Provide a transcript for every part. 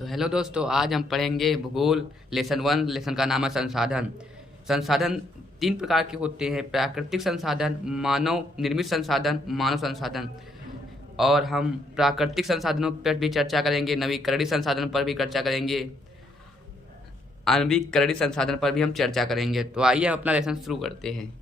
तो हेलो दोस्तों, आज हम पढ़ेंगे भूगोल लेसन 1। लेसन का नाम है संसाधन। संसाधन तीन प्रकार के होते हैं: प्राकृतिक संसाधन, मानव निर्मित संसाधन, मानव संसाधन। और हम प्राकृतिक संसाधनों पर भी चर्चा करेंगे, नवीकरणीय संसाधन पर भी चर्चा करेंगे, आणविकरणीय संसाधन पर भी हम चर्चा करेंगे। तो आइए हम अपना लेसन शुरू करते हैं।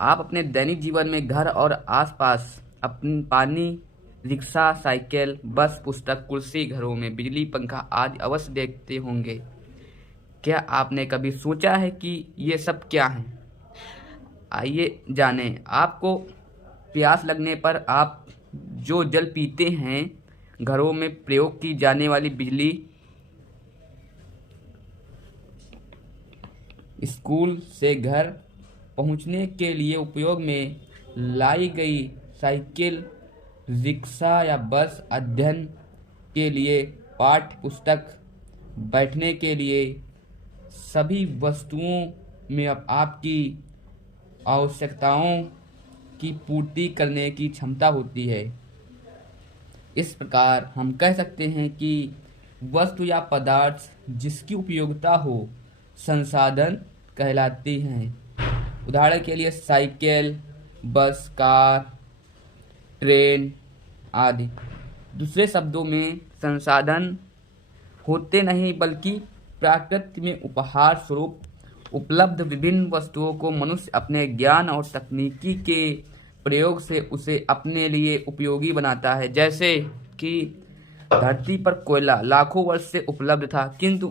आप अपने दैनिक जीवन में घर और आसपास अपनी पानी, रिक्शा, साइकिल, बस, पुस्तक, कुर्सी, घरों में बिजली, पंखा आदि अवश्य देखते होंगे। क्या आपने कभी सोचा है कि ये सब क्या हैं? आइए जानें। आपको प्यास लगने पर आप जो जल पीते हैं, घरों में प्रयोग की जाने वाली बिजली, स्कूल से घर पहुंचने के लिए उपयोग में लाई गई साइकिल, रिक्शा या बस, अध्ययन के लिए पाठ्य पुस्तक, बैठने के लिए सभी वस्तुओं में आपकी आवश्यकताओं की पूर्ति करने की क्षमता होती है। इस प्रकार हम कह सकते हैं कि वस्तु या पदार्थ जिसकी उपयोगिता हो, संसाधन कहलाती हैं। उदाहरण के लिए साइकिल, बस, कार, ट्रेन आदि। दूसरे शब्दों में संसाधन होते नहीं बल्कि प्रकृति में उपहार स्वरूप उपलब्ध विभिन्न वस्तुओं को मनुष्य अपने ज्ञान और तकनीकी के प्रयोग से उसे अपने लिए उपयोगी बनाता है। जैसे कि धरती पर कोयला लाखों वर्ष से उपलब्ध था, किंतु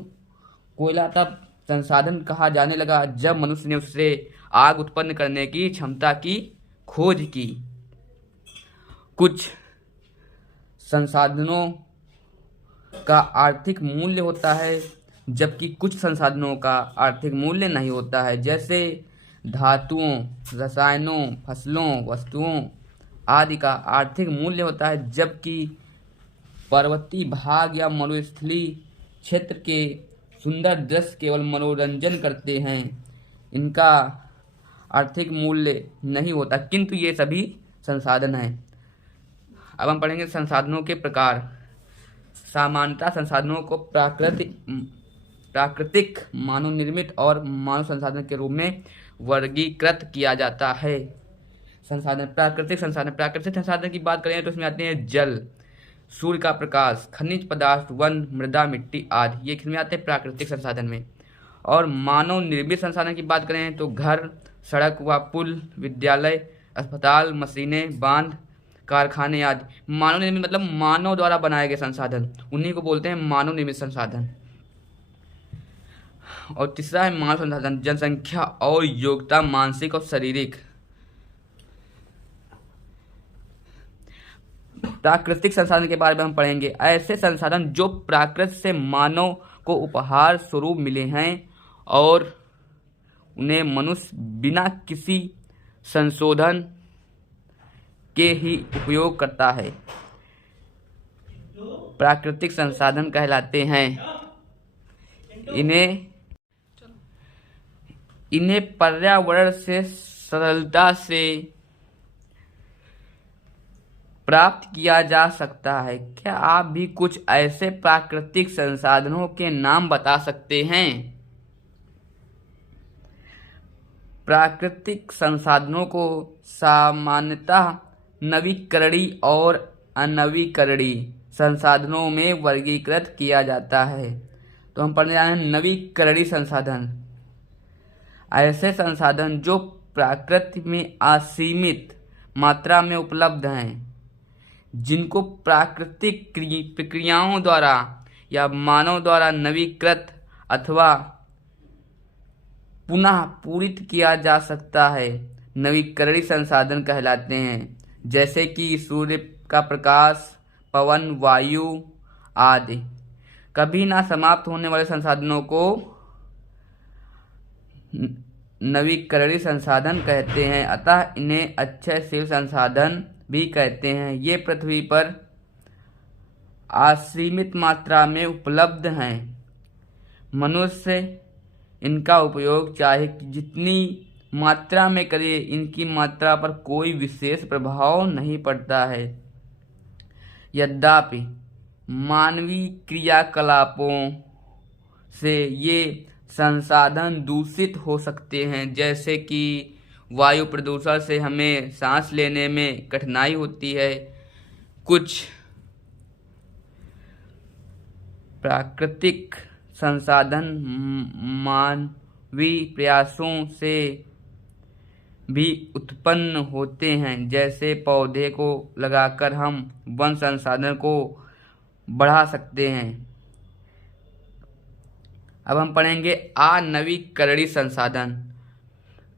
कोयला तब संसाधन कहा जाने लगा जब मनुष्य ने उससे आग उत्पन्न करने की क्षमता की खोज की। कुछ संसाधनों का आर्थिक मूल्य होता है, जबकि कुछ संसाधनों का आर्थिक मूल्य नहीं होता है। जैसे धातुओं, रसायनों, फसलों, वस्तुओं आदि का आर्थिक मूल्य होता है, जबकि पर्वतीय भाग या मरुस्थलीय क्षेत्र के सुंदर दृश्य केवल मनोरंजन करते हैं, इनका आर्थिक मूल्य नहीं होता, किंतु ये सभी संसाधन हैं। अब हम पढ़ेंगे संसाधनों के प्रकार। सामान्यतः संसाधनों को प्राकृतिक, मानव निर्मित और मानव संसाधन के रूप में वर्गीकृत किया जाता है। प्राकृतिक संसाधन की बात करें तो इसमें आते हैं जल, सूर्य का प्रकाश, खनिज पदार्थ, वन, मृदा, मिट्टी आदि। ये इसमें आते हैं प्राकृतिक संसाधन में। और मानव निर्मित संसाधन की बात करें तो घर, सड़क व पुल, विद्यालय, अस्पताल, मशीनें, बांध, कारखाने आदि। मानव निर्मित मतलब मानव द्वारा बनाए गए संसाधन, उन्हीं को बोलते हैं मानव निर्मित संसाधन। और तीसरा है मानव संसाधन, जनसंख्या और योग्यता, मानसिक और शारीरिक। प्राकृतिक संसाधन के बारे में हम पढ़ेंगे। ऐसे संसाधन जो प्रकृति से मानव को उपहार स्वरूप मिले हैं और उन्हें मनुष्य बिना किसी संशोधन के ही उपयोग करता है, प्राकृतिक संसाधन कहलाते हैं। इन्हें पर्यावरण से सरलता से प्राप्त किया जा सकता है। क्या आप भी कुछ ऐसे प्राकृतिक संसाधनों के नाम बता सकते हैं? प्राकृतिक संसाधनों को सामान्यतः नवीकरणीय और अनवीकरणीय संसाधनों में वर्गीकृत किया जाता है। तो हम पढ़ने जा रहे हैं नवीकरणीय संसाधन। ऐसे संसाधन जो प्रकृति में असीमित मात्रा में उपलब्ध हैं, जिनको प्राकृतिक प्रक्रियाओं द्वारा या मानव द्वारा नवीकृत अथवा पुनः पूरित किया जा सकता है, नवीकरणीय संसाधन कहलाते हैं। जैसे कि सूर्य का प्रकाश, पवन, वायु आदि। कभी ना समाप्त होने वाले संसाधनों को नवीकरणीय संसाधन कहते हैं, अतः इन्हें अक्षयशील संसाधन भी कहते हैं। ये पृथ्वी पर असीमित मात्रा में उपलब्ध हैं। मनुष्य इनका उपयोग चाहे जितनी मात्रा में करे, इनकी मात्रा पर कोई विशेष प्रभाव नहीं पड़ता है। यद्यपि मानवीय क्रियाकलापों से ये संसाधन दूषित हो सकते हैं, जैसे कि वायु प्रदूषण से हमें सांस लेने में कठिनाई होती है। कुछ प्राकृतिक संसाधन मानवीय प्रयासों से भी उत्पन्न होते हैं, जैसे पौधे को लगाकर हम वन संसाधन को बढ़ा सकते हैं। अब हम पढ़ेंगे अनवीकरणीय संसाधन।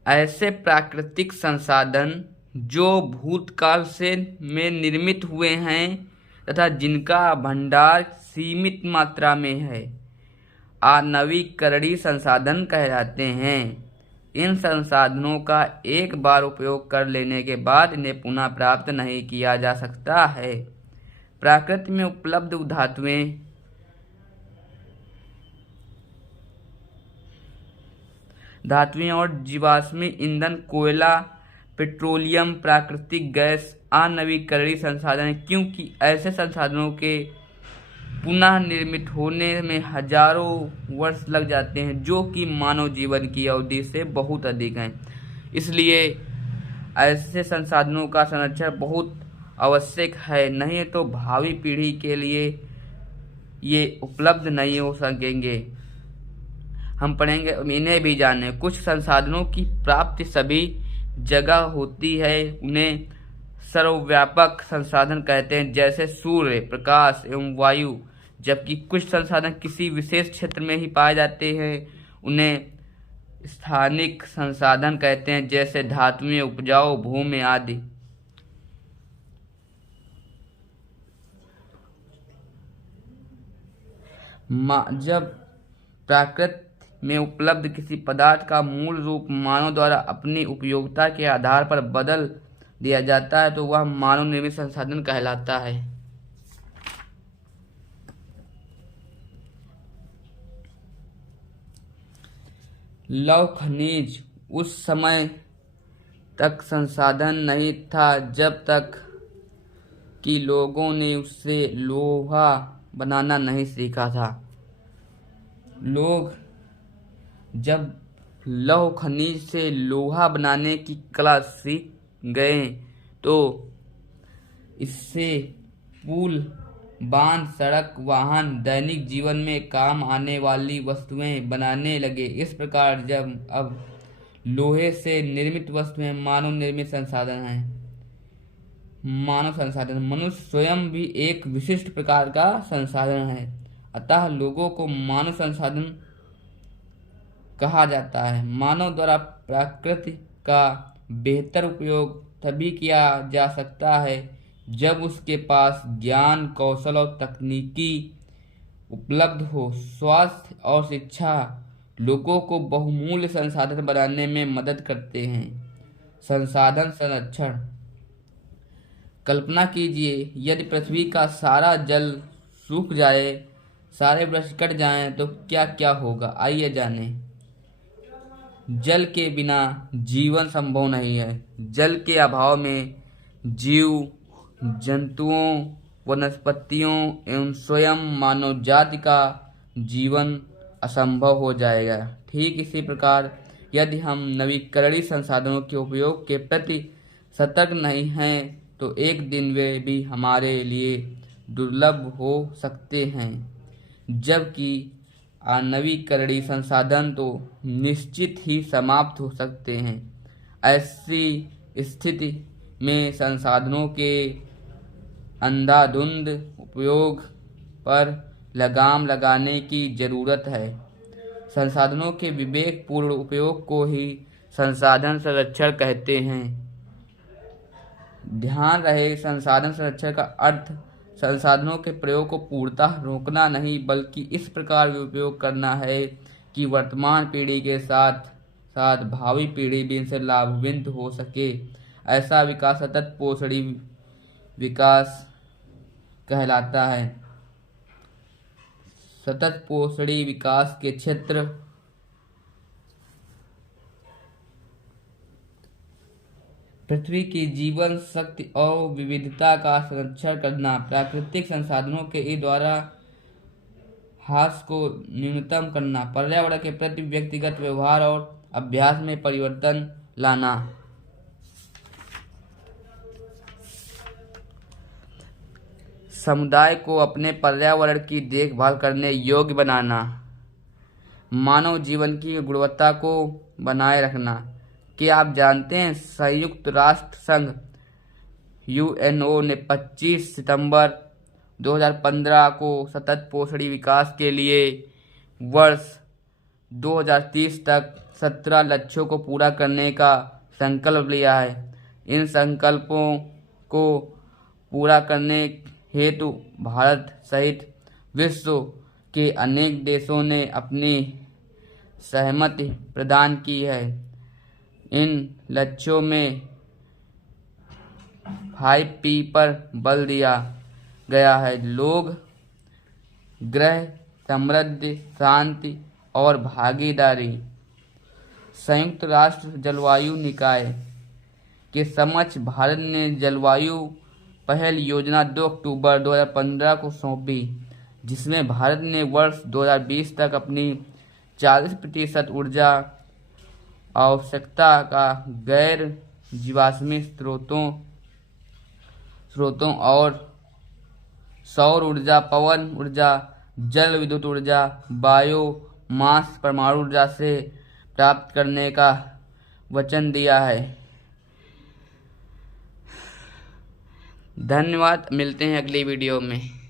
ऐसे प्राकृतिक संसाधन जो भूतकाल से में निर्मित हुए हैं तथा जिनका भंडार सीमित मात्रा में है, अनवीकरणीय संसाधन कहलाते हैं। इन संसाधनों का एक बार उपयोग कर लेने के बाद इन्हें पुनः प्राप्त नहीं किया जा सकता है। प्रकृति में उपलब्ध धातुएं और जीवाश्मी ईंधन, कोयला, पेट्रोलियम, प्राकृतिक गैस अनवीकरणीय संसाधन हैं, क्योंकि ऐसे संसाधनों के पुनः निर्मित होने में हजारों वर्ष लग जाते हैं, जो कि मानव जीवन की अवधि से बहुत अधिक हैं। इसलिए ऐसे संसाधनों का संरक्षण बहुत आवश्यक है, नहीं तो भावी पीढ़ी के लिए ये उपलब्ध नहीं हो सकेंगे। हम पढ़ेंगे, इन्हें भी जानें। कुछ संसाधनों की प्राप्ति सभी जगह होती है, उन्हें सर्वव्यापक संसाधन कहते हैं, जैसे सूर्य, प्रकाश एवं वायु। जबकि कुछ संसाधन किसी विशेष क्षेत्र में ही पाए जाते हैं, उन्हें स्थानिक संसाधन कहते हैं, जैसे धातुएं, उपजाऊ भूमि आदि। जब प्रकृति में उपलब्ध किसी पदार्थ का मूल रूप मानव द्वारा अपनी उपयोगिता के आधार पर बदल दिया जाता है, तो वह मानव निर्मित संसाधन कहलाता है। लौह खनिज उस समय तक संसाधन नहीं था जब तक कि लोगों ने उससे लोहा बनाना नहीं सीखा था। लोग जब लौह खनिज से लोहा बनाने की कला सीख गए तो इससे पुल, बांध, सड़क, वाहन, दैनिक जीवन में काम आने वाली वस्तुएं बनाने लगे। इस प्रकार जब अब लोहे से निर्मित वस्तुएं मानव निर्मित संसाधन हैं। मानव संसाधन, मनुष्य स्वयं भी एक विशिष्ट प्रकार का संसाधन है, अतः लोगों को मानव संसाधन कहा जाता है। मानव द्वारा प्रकृति का बेहतर उपयोग तभी किया जा सकता है जब उसके पास ज्ञान, कौशल और तकनीकी उपलब्ध हो। स्वास्थ्य और शिक्षा लोगों को बहुमूल्य संसाधन बनाने में मदद करते हैं। संसाधन संरक्षण, कल्पना कीजिए यदि पृथ्वी का सारा जल सूख जाए, सारे वृक्ष कट जाएं, तो क्या क्या होगा, आइए जानें। जल के बिना जीवन संभव नहीं है। जल के अभाव में जीव जंतुओं, वनस्पतियों एवं स्वयं मानव जाति का जीवन असंभव हो जाएगा। ठीक इसी प्रकार यदि हम नवीकरणीय संसाधनों के उपयोग के प्रति सतर्क नहीं हैं तो एक दिन वे भी हमारे लिए दुर्लभ हो सकते हैं, जबकि अनवीकरणीय संसाधन तो निश्चित ही समाप्त हो सकते हैं। ऐसी स्थिति में संसाधनों के अंधाधुंध उपयोग पर लगाम लगाने की जरूरत है। संसाधनों के विवेकपूर्ण उपयोग को ही संसाधन संरक्षण कहते हैं। ध्यान रहे, संसाधन संरक्षण का अर्थ संसाधनों के प्रयोग को पूर्णतः रोकना नहीं, बल्कि इस प्रकार उपयोग करना है कि वर्तमान पीढ़ी के साथ साथ भावी पीढ़ी भी इनसे लाभान्वित हो सके। ऐसा विकास सतत पोषणी विकास कहलाता है। सतत पोषणी विकास के क्षेत्र पृथ्वी की जीवन शक्ति और विविधता का संरक्षण करना, प्राकृतिक संसाधनों के द्वारा ह्रास को न्यूनतम करना, पर्यावरण के प्रति व्यक्तिगत व्यवहार और अभ्यास में परिवर्तन लाना। समुदाय को अपने पर्यावरण की देखभाल करने योग्य बनाना, मानव जीवन की गुणवत्ता को बनाए रखना। क्या आप जानते हैं संयुक्त राष्ट्र संघ यूएनओ ने 25 सितंबर 2015 को सतत पोषण विकास के लिए वर्ष 2030 तक 17 लक्ष्यों को पूरा करने का संकल्प लिया है। इन संकल्पों को पूरा करने हेतु भारत सहित विश्व के अनेक देशों ने अपनी सहमति प्रदान की है। इन लक्ष्यों में 5P पर बल दिया गया है: लोग, ग्रह, समृद्धि, शांति और भागीदारी। संयुक्त राष्ट्र जलवायु निकाय के समक्ष भारत ने जलवायु पहल योजना 2 अक्टूबर 2015 को सौंपी, जिसमें भारत ने वर्ष 2020 तक अपनी 40% ऊर्जा आवश्यकता का गैर जीवाश्मी स्रोतों और सौर ऊर्जा, पवन ऊर्जा, जल विद्युत ऊर्जा, बायोमास, परमाणु ऊर्जा से प्राप्त करने का वचन दिया है। धन्यवाद, मिलते हैं अगली वीडियो में।